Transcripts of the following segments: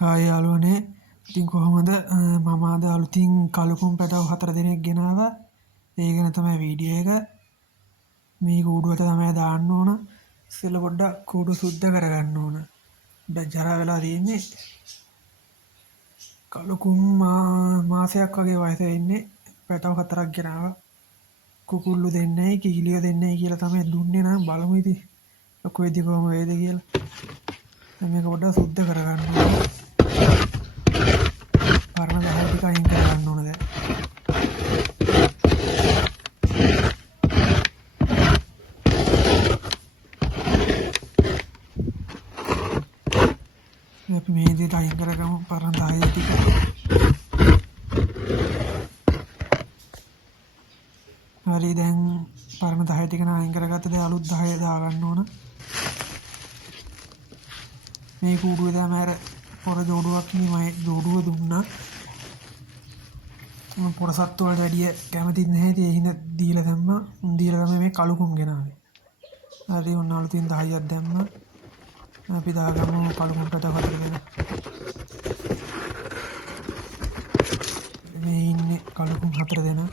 Hi යාළුවනේ ඉතින් කොහොමද මම අද අලුතින් කළුකුම් පැටව 4 දෙනෙක් ගෙනාවා. ඒ ගැන තමයි වීඩියෝ එක. මේ කූඩුවට තමයි දාන්න ඕන. ඉස්සෙල්ලා පොඩ්ඩක් කූඩුව සුද්ධ කරගන්න ඕන. දැන් ජරා වෙලා තියෙන්නේ. කළුකුම් මාසයක් වගේ වයස ඉන්නේ පැටව 4ක් ගෙනාවා. කුකුල්ලු දෙන්නයි කිකිලිය දෙන්නයි කියලා තමයි දුන්නේ නම් බලමු ඉතින්. කොහෙද කොහම වේද කියලා. දැන් මේක පොඩ්ඩක් සුද්ධ කරගන්න ඕන. පරණ දහය ටික අයින් කරගන්න ඕන දැන්. අපි මේ විදිහට අයින් කරගමු පරණ දහය ටික. හරි දැන් පරණ දහය ටික අයින් කරගත්ත දැන් අලුත් 10 දාගන්න ඕන. මේ කූඩුවේ දැන් අර පොර ජෝඩුවක් මම ජෝඩුව දුන්නා. මම පොර සත්තු වලට වැඩිය කැමති නැහැ. ඒ හින්දා දීලා දැම්මා. දීලා තමයි මේ කළුකුම් ගෙනාවේ. හරි ඔන්න අලුතින් 10ක් දැම්මා. අපි දාගමු කළුකුම් පැටව 4 දෙනා. මේ ඉන්නේ කළුකුම් 4 දෙනා.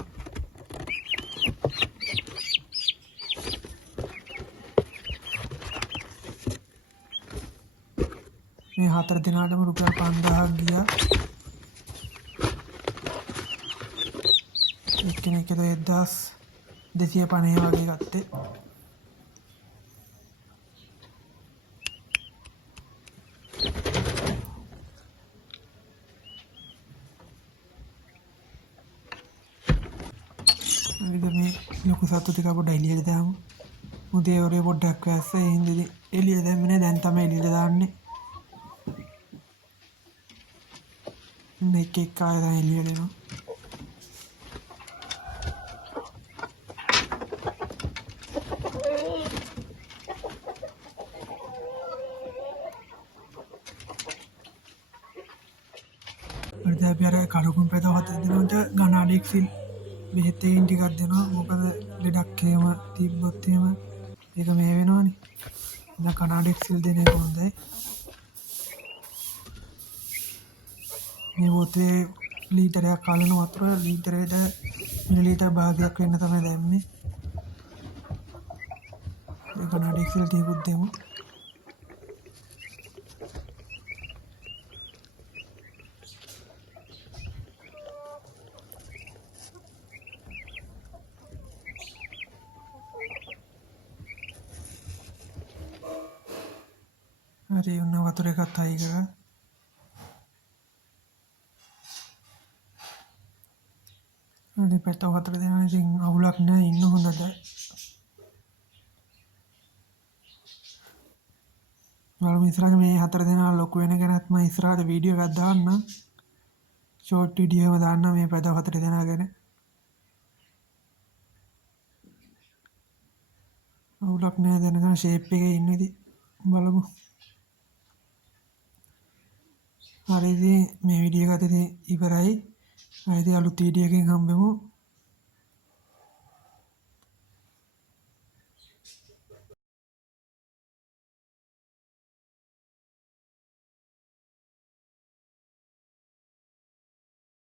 මේ 4 දෙනාටම රුපියල් 5000ක් ගියා. එක්කෙනෙක් 1250 වගේ ගත්තේ. මේ ලොකු සත්තු ටික පොඩ්ඩක් එළියට දාමු. උදේ වරේ පොඩ්ඩක් වැස්ස ඒ හින්දා එළියට දැම්මේ නැහැ. දැන් තමයි එළියට දාන්නේ. මේක එක්ක ආයෙ දැන් එළියට එනවා. හරි අපි අර කළුකුම් පැටව 4 දෙනාට ගනාඩෙක්සිල් බෙහෙත් එකකින් ටිකක් දෙනවා. මොකද ලෙඩක් එහෙම තිබ්බොත් එහෙම ඒක මේ වෙනවනේ. දැන් කනාඩෙක්සිල් දෙන එක හොඳයි. මේ බෝතලේ ලීටරයක් කලන වතුර ලීටරයට මිලිලීටර් භාගයක් වෙන්න තමයි දැම්මේ. ඒ කනාඩෙක්සිල් ටිකකුත් දෙමු. හරි ඔන්න වතුර එකත් අයි කරා. හරි පැටව 4 දෙනා ඉතින් අවුලක් නැහැ ඉන්න හොඳද. බලමු ඉස්සරහට මේ 4 දෙනා ලොකු වෙන ගැනත් මම ඉස්සරහට වීඩියෝ එකක් දාන්නම්. ෂෝට් වීඩියෝ එකක් දාන්නම් මේ පැටව 4 දෙනා ගැන. අවුලක් නැහැ දැනගන්න ෂේප් එකේ ඉන්න ඉතින් බලමු. හරි ඉතින් මේ වීඩියෝ එක ඉතින් ඉවරයි. ආයෙත් අලුත් වීඩියෝ එකකින් හම්බෙමු.